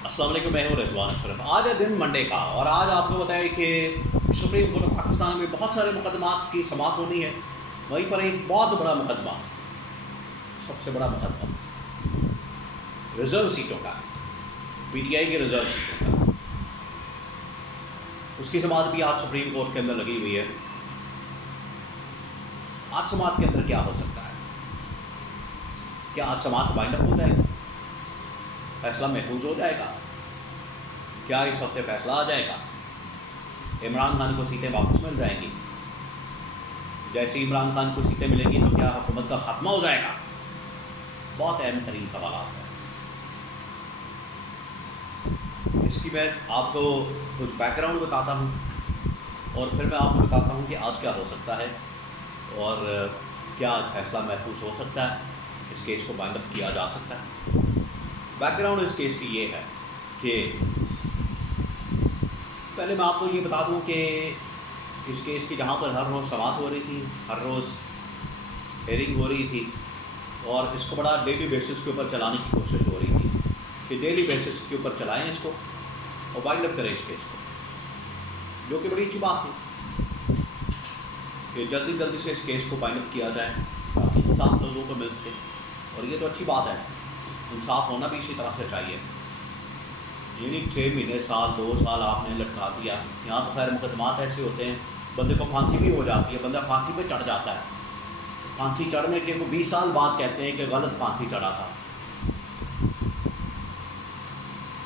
अस्सलाम वालेकुम, मैं हूं रिजवान अशरफ। आज है दिन मंडे का और आज आपको बताया कि सुप्रीम कोर्ट ऑफ पाकिस्तान में बहुत सारे मुकदमात की समाअत होनी है। वहीं पर एक बहुत बड़ा मुकदमा, सबसे बड़ा मुकदमा रिजर्व सीटों का, पीटीआई की रिजर्व सीटों का, उसकी समाअत भी आज सुप्रीम कोर्ट के अंदर लगी हुई है। आज समाअत के अंदर क्या हो सकता है? क्या आज समाअत वाइंड अप हो जाएगी? फैसला महफूज हो जाएगा? क्या इस हफ्ते फैसला आ जाएगा? इमरान खान को सीटें वापस मिल जाएंगी? जैसे ही इमरान खान को सीटें मिलेंगी तो क्या हुकूमत का खात्मा हो जाएगा? बहुत अहम तरीन सवाल है। इसकी मैं आपको कुछ बैकग्राउंड बताता हूँ और फिर मैं आपको बताता हूँ कि आज क्या हो सकता है और क्या फैसला महफूज हो सकता है, इस केस को वाइंड अप किया जा सकता है। बैकग्राउंड इस केस की ये है कि पहले मैं आपको ये बता दूं कि इस केस की जहाँ पर हर रोज़ समाअत हो रही थी, हर रोज़ हेयरिंग हो रही थी और इसको बड़ा डेली बेसिस के ऊपर चलाने की कोशिश हो रही थी कि डेली बेसिस के ऊपर चलाएं इसको और वाइंड अप करें इस केस को, जो कि बड़ी अच्छी बात थी कि जल्दी जल्दी से इस केस को वाइंड अप किया जाए ताकि इंसाफ लोगों को मिल सके। और ये तो अच्छी बात है, इंसाफ होना भी इसी तरह से चाहिए। यानी 6 महीने, साल, 2 साल आपने लटका दिया। यहाँ तो खैर मुकदमात ऐसे होते हैं बंदे को फांसी भी हो जाती है, बंदा फांसी पे चढ़ जाता है। फांसी चढ़ने के 20 साल बाद कहते हैं कि गलत फांसी चढ़ा था।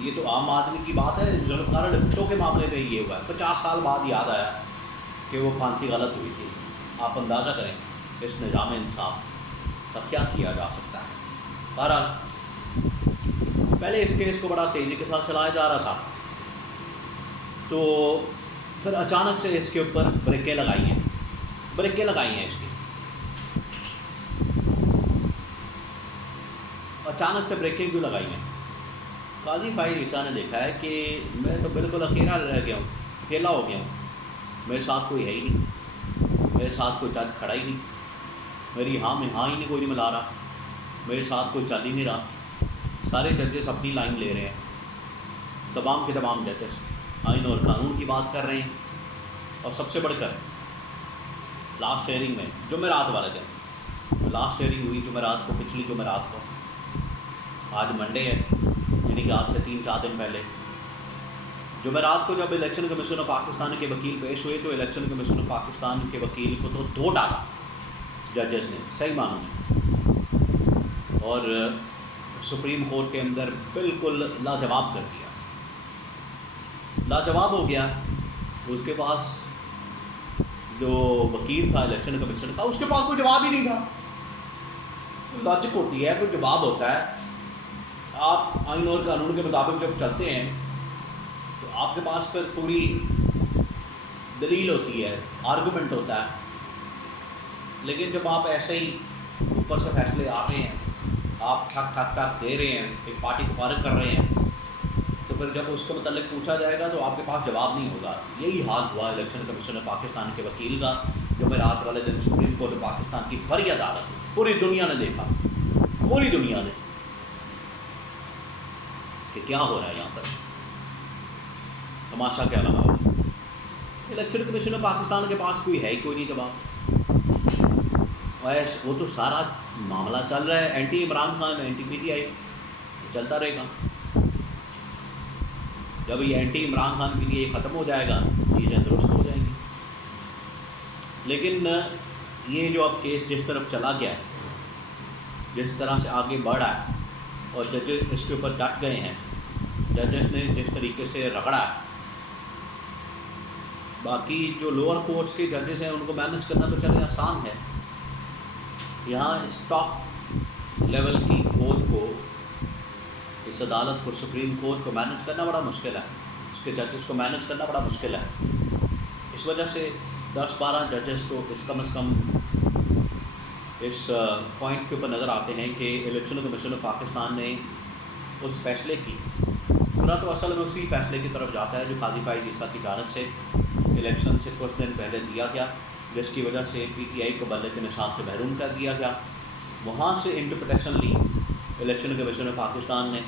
ये तो आम आदमी की बात है। जुल्फ़कार भुट्टो के मामले में ये हुआ है, 50 साल बाद याद आया कि वो फांसी गलत हुई थी। आप अंदाज़ा करें इस निज़ाम इंसाफ का क्या किया जा सकता है। बहरहाल पहले इस केस को बड़ा तेज़ी के साथ चलाया जा रहा था, तो फिर अचानक से इसके ऊपर ब्रेकें लगाई हैं इसकी। अचानक से ब्रेकें क्यों लगाई हैं? काजी फाइज ईसा ने देखा है कि मैं तो बिल्कुल अकेला हो गया हूँ, मेरे साथ कोई है ही नहीं, मेरे साथ कोई जज खड़ा ही नहीं, मेरी हाँ में हाँ ही नहीं कोई नहीं मिला रहा, मेरे साथ कोई चल ही नहीं रहा। सारे जजेस अपनी लाइन ले रहे हैं, तमाम के तमाम जजेस आइन और कानून की बात कर रहे हैं। और सबसे बढ़कर लास्ट हेयरिंग में जुमेरात वाले दिन, लास्ट हेयरिंग हुई जुमेरात को, पिछली जुमेरात को, आज मंडे है यानी कि आज से 3-4 दिन पहले जुमेरात को जब इलेक्शन कमीशन ऑफ पाकिस्तान के वकील पेश हुए तो इलेक्शन कमीशन ऑफ पाकिस्तान के वकील को तो धो डाला जजेस ने, सही मानों में, और सुप्रीम कोर्ट के अंदर बिल्कुल लाजवाब कर दिया, लाजवाब हो गया। उसके पास जो वकील था इलेक्शन कमीशन का, उसके पास कोई जवाब ही नहीं था। लॉजिक होती है, कोई जवाब होता है। आप आइन और कानून के मुताबिक जब चलते हैं तो आपके पास फिर पूरी दलील होती है, आर्गूमेंट होता है। लेकिन जब आप ऐसे ही ऊपर से फैसले आ रहे हैं, आप ठक ठक ठक दे रहे हैं, एक पार्टी को फारिग कर रहे हैं, तो फिर जब उसके मतलब पूछा जाएगा तो आपके पास जवाब नहीं होगा। यही हाल हुआ इलेक्शन कमीशन ऑफ पाकिस्तान के वकील का जुमेरात वाले दिन सुप्रीम कोर्ट ऑफ पाकिस्तान की बड़ी अदालत, पूरी दुनिया ने देखा, पूरी दुनिया ने, कि क्या हो रहा है यहाँ पर, तमाशा क्या लगा हुआ। इलेक्शन कमीशन ऑफ पाकिस्तान के पास कोई है ही कोई नहीं जवाब। वो तो सारा मामला चल रहा है anti Imran Khan, anti PTI, चलता रहेगा। जब ये एंटी इमरान खान के लिए ख़त्म हो जाएगा, चीज़ें दुरुस्त हो जाएंगी। लेकिन ये जो अब केस जिस तरफ चला गया है, जिस तरह से आगे बढ़ रहा है और जजेस इसके ऊपर डट गए हैं, जजेस ने जिस तरीके से रगड़ा है, बाकी जो लोअर कोर्ट्स के जजेस हैं उनको मैनेज करना तो चले आसान है। यहाँ इस टॉप लेवल की कोर्ट को, इस अदालत को, सुप्रीम कोर्ट को मैनेज करना बड़ा मुश्किल है, उसके जजेस को मैनेज करना बड़ा मुश्किल है। इस वजह से 10-12 जजेस तो इस कम से कम इस पॉइंट के ऊपर नज़र आते हैं कि इलेक्शन कमीशन ऑफ पाकिस्तान ने उस फैसले की, पूरा तो असल में उसी फैसले की तरफ जाता है जो काजी फाइज ईसा की जानब से इलेक्शन से कुछ दिन पहले दिया गया, जिसकी वजह से पीटीआई को बल्ले के निशान से महरूम कर दिया गया। वहाँ से इंटरप्रिटेशन ली इलेक्शन कमीशन ऑफ पाकिस्तान ने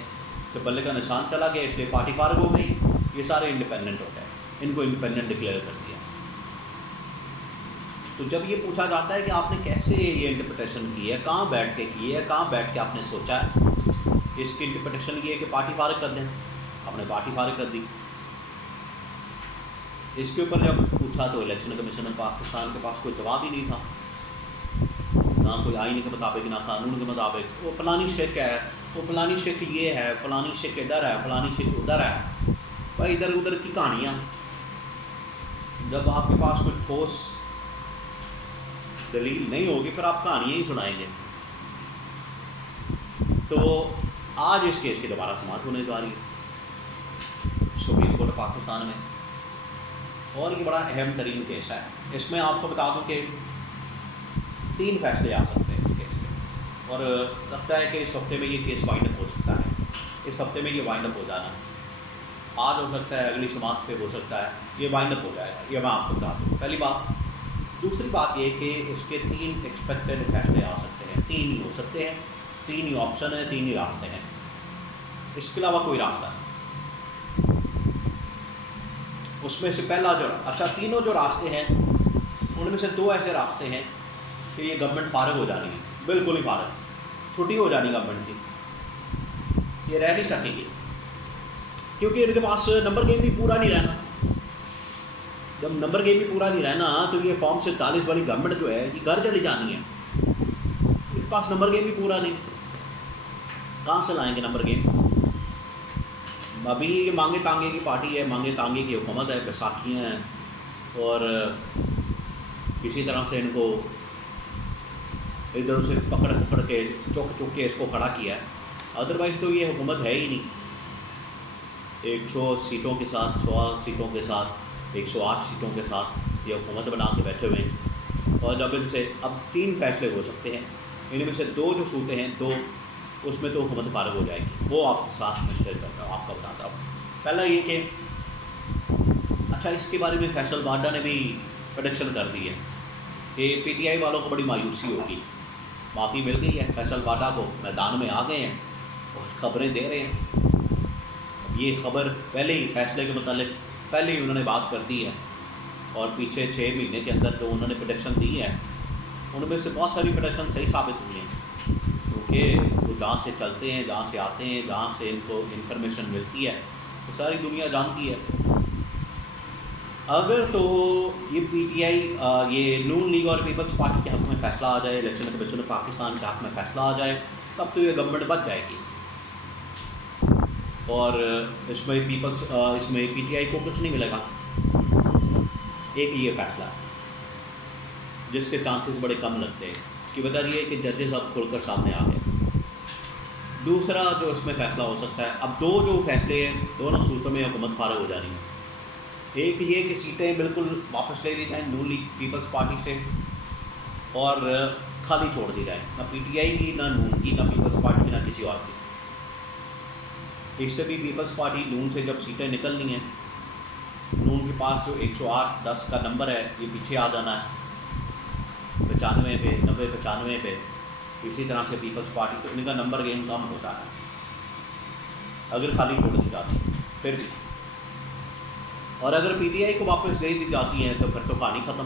तो बल्ले का निशान चला गया, इसलिए पार्टी फारग हो गई। ये सारे इंडिपेंडेंट हो गए, इनको इंडिपेंडेंट डिक्लेयर कर दिया। तो जब ये पूछा जाता है कि आपने कैसे ये इंटरप्रिटेशन की है, कहाँ बैठ के की है, कहाँ बैठ के आपने सोचा है, इसकी इंटरप्रिटेशन ये है कि पार्टी फारग कर दें, आपने पार्टी फारग कर दी। इसके ऊपर जब पूछा तो इलेक्शन कमीशन ऑफ पाकिस्तान के पास कोई जवाब ही नहीं था, ना कोई आईन के मुताबिक ना कानून के मुताबिक। वो फलानी शिक है, वो फलानी शिक ये है, फलानी शिक इधर है, फलानी शिक उधर है, भाई इधर उधर की कहानियाँ। जब आपके पास कोई ठोस दलील नहीं होगी फिर आप कहानियाँ ही सुनाएंगे। तो आज इस केस की दोबारा समाअत होने जा रही है सुप्रीम कोर्ट पाकिस्तान में, और ये बड़ा अहम तरीन केस है। इसमें आपको बता दूं कि 3 फैसले आ सकते हैं इस केस के, और लगता है कि इस हफ्ते में ये केस वाइंड अप हो सकता है, इस हफ्ते में ये वाइंड अप हो जाना, आज हो सकता है, अगली समाअत पे हो सकता है, ये वाइंड अप हो जाएगा, ये मैं आपको बता दूँ पहली बात। दूसरी बात ये कि इसके 3 एक्सपेक्टेड फैसले आ सकते हैं, 3 ही हो सकते हैं, 3 ही ऑप्शन है, 3 ही रास्ते हैं, इसके अलावा कोई रास्ता नहीं। उसमें से पहला जो तीनों जो रास्ते हैं उनमें से 2 ऐसे रास्ते हैं कि ये गवर्नमेंट फारग हो जानी है, बिल्कुल ही फारग, छुट्टी हो जानी गवर्नमेंट की, ये रह नहीं सकेगी, क्योंकि इनके पास नंबर गेम भी पूरा नहीं रहना। जब नंबर गेम भी पूरा नहीं रहना तो ये फॉर्म 47 वाली गवर्नमेंट जो है ये घर चली जानी है, इनके पास नंबर गेम भी पूरा नहीं, कहाँ से लाएंगे नंबर गेम। अभी ये मांगे तांगे की पार्टी है, मांगे तांगे की हुकूमत है, बैसाखियाँ हैं, और किसी तरह से इनको इधर से पकड़ पकड़ के चुक के इसको खड़ा किया है, अदरवाइज़ तो ये हुकूमत है ही नहीं। 100 सीटों के साथ, 100 सीटों के साथ, 108 सीटों के साथ ये हुकूमत बना के बैठे हुए हैं। और जब इनसे अब 3 फैसले हो सकते हैं, इनमें से 2 जो सूते हैं 2, उसमें तो हुकूमत फारग हो जाएगी, वो आपके साथ मैं शेयर कर रहा हूँ, आपका बताता हूँ। पहला ये कि इसके बारे में फैसल बाडा ने भी प्रेडिक्शन कर दी है कि PTI वालों को बड़ी मायूसी होगी, माफ़ी मिल गई है, फैसल बाडा को मैदान में आ गए हैं और ख़बरें दे रहे हैं। ये खबर पहले ही फैसले के मतलब पहले ही उन्होंने बात कर दी है, और पीछे 6 महीने के अंदर जो उन्होंने प्रेडिक्शन दी है उनमें से बहुत सारी प्रेडिक्शन सही साबित हुई हैं, क्योंकि वो जहाँ से चलते हैं, जहाँ से आते हैं, जहाँ से इनको इन्फॉर्मेशन मिलती है तो सारी दुनिया जानती है। अगर तो ये PTI ये नून लीग और पीपल्स पार्टी के हक़ में फ़ैसला आ जाए, इलेक्शन कमीशन पाकिस्तान के हक़ में फ़ैसला आ जाए, तब तो ये गवर्नमेंट बच जाएगी, और इसमें PTI को कुछ नहीं मिलेगा। एक ये फ़ैसला है जिसके चांसेस बड़े कम लगते हैं, इसकी वजह ये है कि जजेस अब खुलकर सामने आ गए। दूसरा जो इसमें फ़ैसला हो सकता है, अब 2 जो फैसले हैं, दोनों सूरतों में हुकूमत फारग हो जानी है। एक ये कि सीटें बिल्कुल वापस ले ली जाएँ नून लीग पीपल्स पार्टी से, और खाली छोड़ दी जाए, ना PTI की, ना नून की, ना पीपल्स पार्टी की, ना किसी और की। इससे भी पीपल्स पार्टी नून से जब सीटें निकलनी हैं, नून के पास जो 108-10 का नंबर है ये पीछे आ जाना है 95 पे, 90-95 पे। इसी तरह से पीपल्स पार्टी तो इनका नंबर गेम कम हो जाना है अगर खाली छोड़ दी जाती है फिर भी, और अगर PTI को वापस दे दी जाती है तो फिर तो कहानी ख़त्म,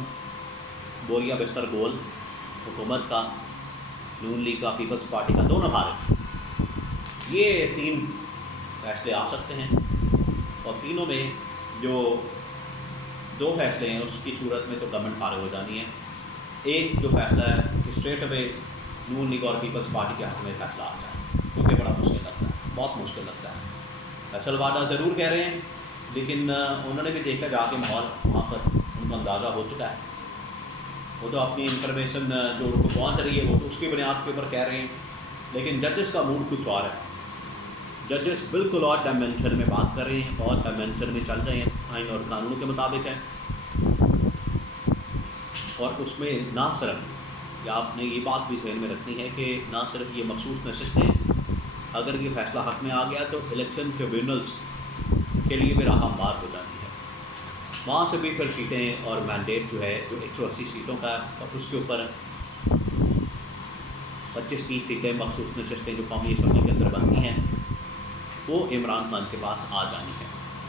बोरिया बिस्तर गोल, हुकूमत का, नून लीग का, पीपल्स पार्टी का, दोनों हारे। ये 3 फैसले आ सकते हैं, और तीनों में जो 2 फैसले हैं उसकी सूरत में तो गवर्नमेंट फारग हो जानी है। एक जो फैसला है कि स्ट्रेट अवे नून लीग और पीपल्स पार्टी के हक़ में फैसला आ जाए, क्योंकि बड़ा मुश्किल लगता है, बहुत मुश्किल लगता है। फैसल बाडा ज़रूर कह रहे हैं, लेकिन उन्होंने भी देखा जाके माहौल वहाँ पर उनको अंदाज़ा हो चुका है, वो तो अपनी इन्फॉर्मेशन जो उनको पहुँच रही है वो तो उसकी बुनियाद के ऊपर कह रहे हैं, लेकिन जजेस का मूड कुछ और है। जजेस बिल्कुल और डायमेंशन में बात कर रहे हैं, और डायमेंशन में चल रहे हैं, आइन और कानून के मुताबिक है। और उसमें ना सिर्फ, या आपने ये बात भी जहन में रखनी है कि ना सिर्फ ये मखसूस नशिस्तें, अगर ये फैसला हक़ में आ गया तो इलेक्शन ट्रिब्यूनल्स के लिए भी राह हमवार हो जाती है, वहाँ से भी फिर सीटें और मैंडेट जो है जो 180 सीटों का, और उसके ऊपर 25-30 सीटें मखसूस नशिस्तें जो कौमी असम्बली के अंदर बनती हैं, वो इमरान खान के पास आ जानी है।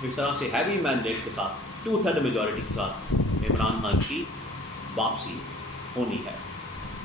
इस तरह से हैवी मैंडेट के साथ 2/3 मेजॉरिटी के साथ इमरान खान की वापसी होनी है।